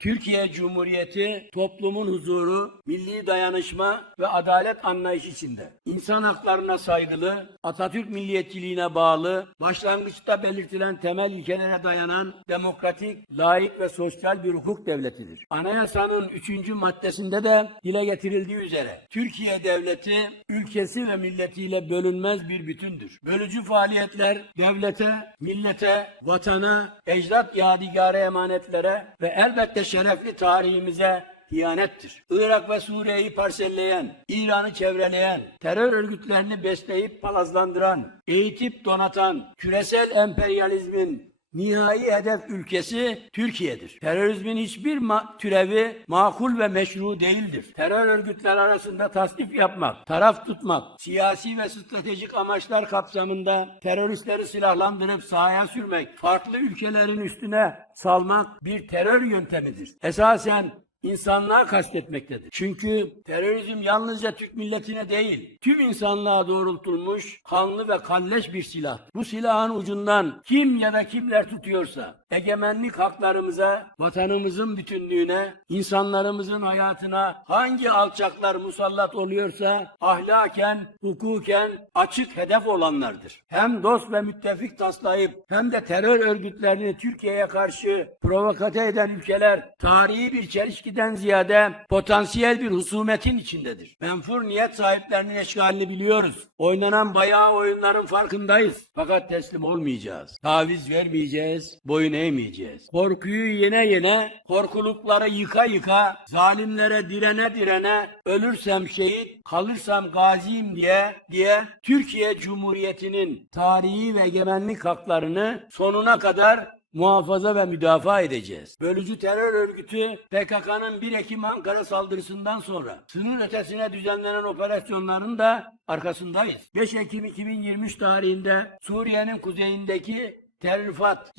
Türkiye Cumhuriyeti toplumun huzuru, milli dayanışma ve adalet anlayışı içinde. İnsan haklarına saygılı, Atatürk milliyetçiliğine bağlı, başlangıçta belirtilen temel ilkelere dayanan demokratik, layık ve sosyal bir hukuk devletidir. Anayasanın 3. maddesinde de dile getirildiği üzere Türkiye devleti ülkesi ve milletiyle bölünmez bir bütündür. Bölücü faaliyetler devlete, millete, vatana, ecdat yadigarı emanetlere ve elbette şerefli tarihimize ihanettir. Irak ve Suriye'yi parselleyen, İran'ı çevreleyen, terör örgütlerini besleyip palazlandıran, eğitip donatan, küresel emperyalizmin nihai hedef ülkesi Türkiye'dir. Terörizmin hiçbir ma- türevi makul ve meşru değildir. Terör örgütler arasında tasnif yapmak, taraf tutmak, siyasi ve stratejik amaçlar kapsamında teröristleri silahlandırıp sahaya sürmek, farklı ülkelerin üstüne salmak bir terör yöntemidir. Esasen insanlığa kastetmektedir. Çünkü terörizm yalnızca Türk milletine değil, tüm insanlığa doğrultulmuş kanlı ve kalleş bir silah. Bu silahın ucundan kim ya da kimler tutuyorsa egemenlik haklarımıza, vatanımızın bütünlüğüne, insanlarımızın hayatına hangi alçaklar musallat oluyorsa ahlaken, hukuken açık hedef olanlardır. Hem dost ve müttefik taslayıp hem de terör örgütlerini Türkiye'ye karşı provokate eden ülkeler tarihi bir çelişkiden ziyade potansiyel bir husumetin içindedir. Menfur niyet sahiplerinin eşgalini biliyoruz. Oynanan bayağı oyunların farkındayız. Fakat teslim olmayacağız. Taviz vermeyeceğiz, boyun eğmeyeceğiz. Korkuyu yene yene, korkulukları yıka yıka, zalimlere direne direne, ölürsem şehit, kalırsam gaziyim diye diye Türkiye Cumhuriyeti'nin tarihi ve egemenlik haklarını sonuna kadar muhafaza ve müdafaa edeceğiz. Bölücü terör örgütü PKK'nın 1 Ekim Ankara saldırısından sonra sınır ötesine düzenlenen operasyonların da arkasındayız. 5 Ekim 2023 tarihinde Suriye'nin kuzeyindeki Tel Rifat,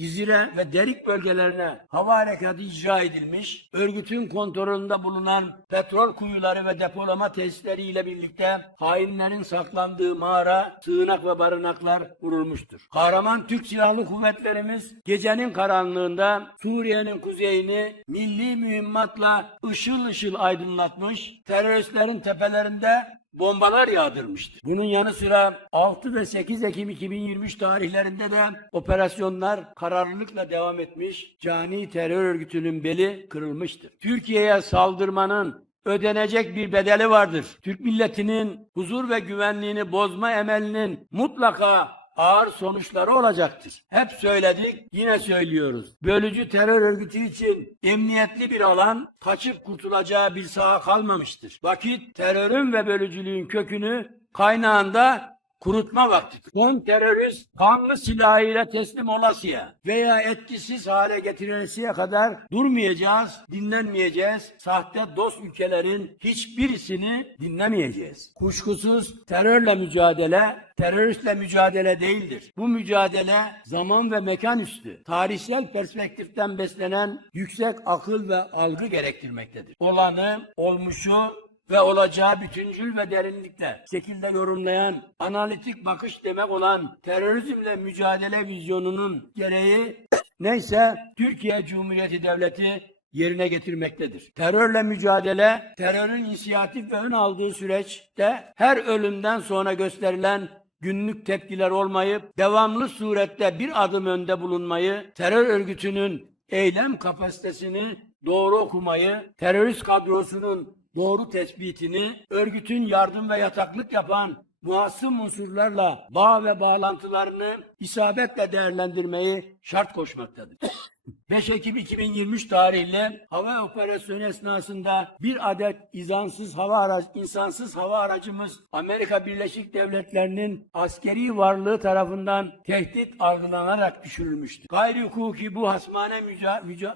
ve Derik bölgelerine hava harekatı icra edilmiş, örgütün kontrolünde bulunan petrol kuyuları ve depolama tesisleri ile birlikte hainlerin saklandığı mağara, sığınak ve barınaklar vurulmuştur. Kahraman Türk Silahlı Kuvvetlerimiz gecenin karanlığında Suriye'nin kuzeyini milli mühimmatla ışıl ışıl aydınlatmış, teröristlerin tepelerinde bombalar yağdırmıştır. Bunun yanı sıra 6 ve 8 Ekim 2023 tarihlerinde de operasyonlar kararlılıkla devam etmiş, cani terör örgütünün beli kırılmıştır. Türkiye'ye saldırmanın ödenecek bir bedeli vardır. Türk milletinin huzur ve güvenliğini bozma emelinin mutlaka ağır sonuçları olacaktır. Hep söyledik, yine söylüyoruz. Bölücü terör örgütü için emniyetli bir alan, kaçıp kurtulacağı bir saha kalmamıştır. Vakit terörün ve bölücülüğün kökünü kaynağında kurutma vaktidir. Son terörist kanlı silahıyla teslim olasıya veya etkisiz hale getirilesiye kadar durmayacağız, dinlenmeyeceğiz. Sahte dost ülkelerin hiçbirisini dinlemeyeceğiz. Kuşkusuz terörle mücadele, teröristle mücadele değildir. Bu mücadele zaman ve mekan üstü, tarihsel perspektiften beslenen yüksek akıl ve algı gerektirmektedir. Olanı, olmuşu ve olacağı bütüncül ve derinlikte şekilde yorumlayan, analitik bakış demek olan terörizmle mücadele vizyonunun gereği neyse Türkiye Cumhuriyeti Devleti yerine getirmektedir. Terörle mücadele, terörün inisiyatif ve ön aldığı süreçte her ölümden sonra gösterilen günlük tepkiler olmayıp devamlı surette bir adım önde bulunmayı, terör örgütünün eylem kapasitesini doğru okumayı, terörist kadrosunun doğru tespitini, örgütün yardım ve yataklık yapan muhasım unsurlarla bağ ve bağlantılarını isabetle değerlendirmeyi şart koşmaktadır. 5 Ekim 2023 tarihli hava operasyonu esnasında bir adet izansız hava aracı, insansız hava aracımız Amerika Birleşik Devletleri'nin askeri varlığı tarafından tehdit algılanarak düşürülmüştü. Gayri hukuki bu hasmane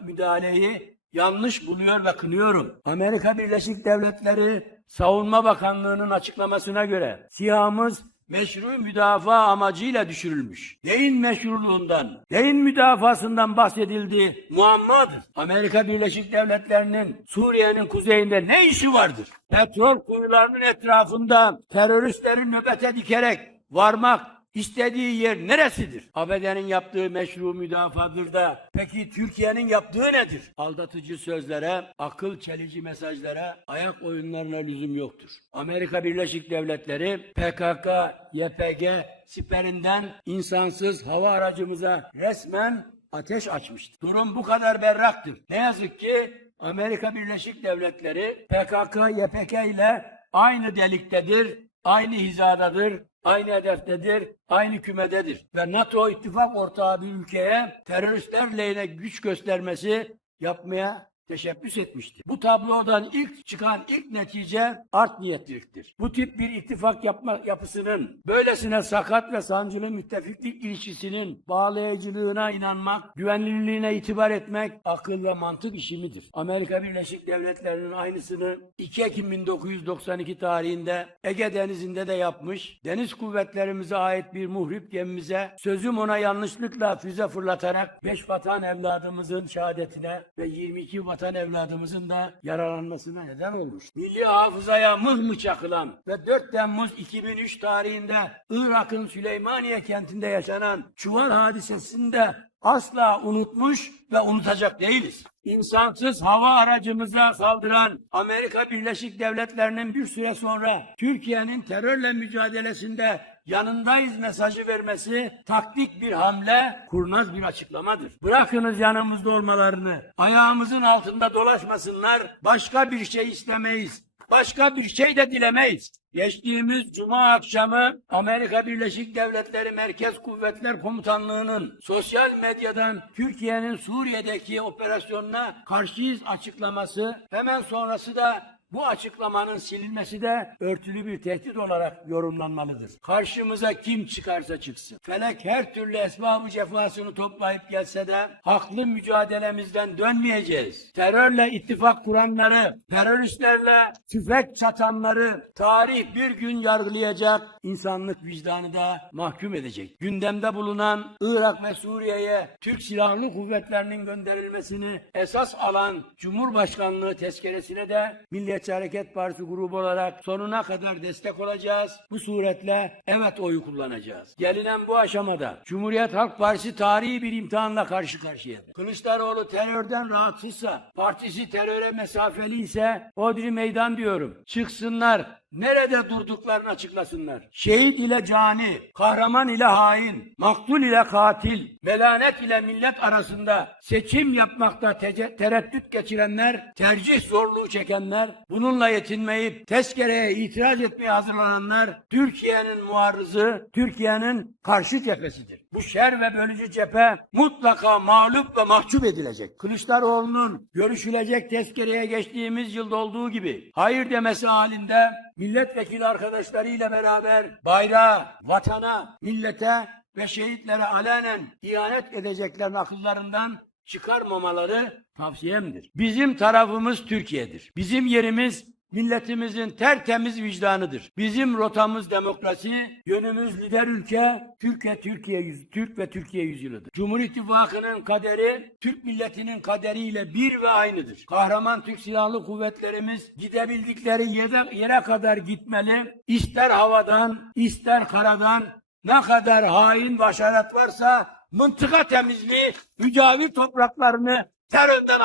müdahaleyi yanlış buluyor ve kınıyorum. Amerika Birleşik Devletleri Savunma Bakanlığı'nın açıklamasına göre SİHA'mız meşru müdafaa amacıyla düşürülmüş. Neyin meşruluğundan, neyin müdafasından bahsedildiği muammadır. Amerika Birleşik Devletleri'nin Suriye'nin kuzeyinde ne işi vardır? Petrol kuyularının etrafında teröristleri nöbete dikerek varmak istediği yer neresidir? ABD'nin yaptığı meşru müdafadır da peki Türkiye'nin yaptığı nedir? Aldatıcı sözlere, akıl çelici mesajlara, ayak oyunlarına lüzum yoktur. Amerika Birleşik Devletleri PKK, YPG siperinden insansız hava aracımıza resmen ateş açmıştır. Durum bu kadar berraktır. Ne yazık ki Amerika Birleşik Devletleri PKK, YPG ile aynı deliktedir, aynı hizadadır, aynı hedeftedir, aynı kümededir. Ve NATO ittifak ortağı bir ülkeye teröristler lehine güç göstermesi yapmaya teşebbüs etmiştir. Bu tablodan ilk çıkan ilk netice art niyetliliktir. Bu tip bir ittifak yapma yapısının böylesine sakat ve sancılı müttefiklik ilişkisinin bağlayıcılığına inanmak, güvenilirliğine itibar etmek akıl ve mantık işi midir? Amerika Birleşik Devletleri'nin aynısını 2 Ekim 1992 tarihinde Ege Denizi'nde de yapmış, deniz kuvvetlerimize ait bir muhrip gemimize sözüm ona yanlışlıkla füze fırlatarak 5 vatan evladımızın şehadetine ve 22 vatan evladımızın da yaralanmasına neden olmuş. Milli hafızaya mıh mı çakılan ve 4 Temmuz 2003 tarihinde Irak'ın Süleymaniye kentinde yaşanan çuval hadisesinde asla unutmuş ve unutacak değiliz. İnsansız hava aracımıza saldıran Amerika Birleşik Devletleri'nin bir süre sonra Türkiye'nin terörle mücadelesinde yanındayız mesajı vermesi taktik bir hamle, kurnaz bir açıklamadır. Bırakınız yanımızda olmalarını, ayağımızın altında dolaşmasınlar, başka bir şey istemeyiz. Başka bir şey de dilemeyiz. Geçtiğimiz cuma akşamı Amerika Birleşik Devletleri Merkez Kuvvetler Komutanlığı'nın sosyal medyadan Türkiye'nin Suriye'deki operasyonuna karşıyız açıklaması hemen sonrası da bu açıklamanın silinmesi de örtülü bir tehdit olarak yorumlanmalıdır. Karşımıza kim çıkarsa çıksın. Felek her türlü esbabı cefasını toplayıp gelse de haklı mücadelemizden dönmeyeceğiz. Terörle ittifak kuranları, teröristlerle tüfek çatanları tarih bir gün yargılayacak, insanlık vicdanı da mahkum edecek. Gündemde bulunan Irak ve Suriye'ye Türk Silahlı Kuvvetlerinin gönderilmesini esas alan Cumhurbaşkanlığı tezkeresine de Milliyetçi Hareket Partisi grubu olarak sonuna kadar destek olacağız. Bu suretle evet oyu kullanacağız. Gelinen bu aşamada Cumhuriyet Halk Partisi tarihi bir imtihanla karşı karşıyadır. Kılıçdaroğlu terörden rahatsızsa, partisi teröre mesafeli ise Odri meydan diyorum. Çıksınlar, Nerede durduklarını açıklasınlar. Şehit ile cani, kahraman ile hain, maktul ile katil, melanet ile millet arasında seçim yapmakta tereddüt geçirenler, tercih zorluğu çekenler, bununla yetinmeyip tezkereye itiraz etmeye hazırlananlar, Türkiye'nin muarızı, Türkiye'nin karşı cephesidir. Bu şer ve bölücü cephe mutlaka mağlup ve mahcup edilecek. Kılıçdaroğlu'nun görüşülecek tezkereye geçtiğimiz yılda olduğu gibi hayır demesi halinde milletvekili arkadaşlarıyla beraber bayrağa, vatana, millete ve şehitlere alenen ihanet edeceklerini akıllarından çıkarmamaları tavsiyemdir. Bizim tarafımız Türkiye'dir. Bizim yerimiz milletimizin tertemiz vicdanıdır. Bizim rotamız demokrasi, yönümüz lider ülke, Türkiye Türkiye yüz, Türk ve Türkiye yüzyılıdır. Cumhur İttifakı'nın kaderi Türk milletinin kaderiyle bir ve aynıdır. Kahraman Türk Silahlı Kuvvetlerimiz gidebildikleri yere, yere kadar gitmeli. İster havadan, ister karadan ne kadar hain ve aşaret varsa mıntıka temizliği mücavir topraklarını terörden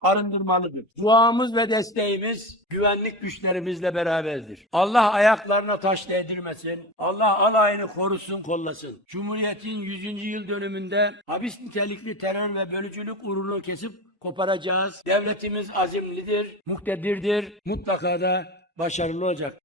arındırmalıdır. Duamız ve desteğimiz güvenlik güçlerimizle beraberdir. Allah ayaklarına taş değdirmesin. Allah alayını korusun, kollasın. Cumhuriyetin 100. yıl dönümünde hapis nitelikli terör ve bölücülük uğrunu kesip koparacağız. Devletimiz azimlidir, muktedirdir, mutlaka da başarılı olacak.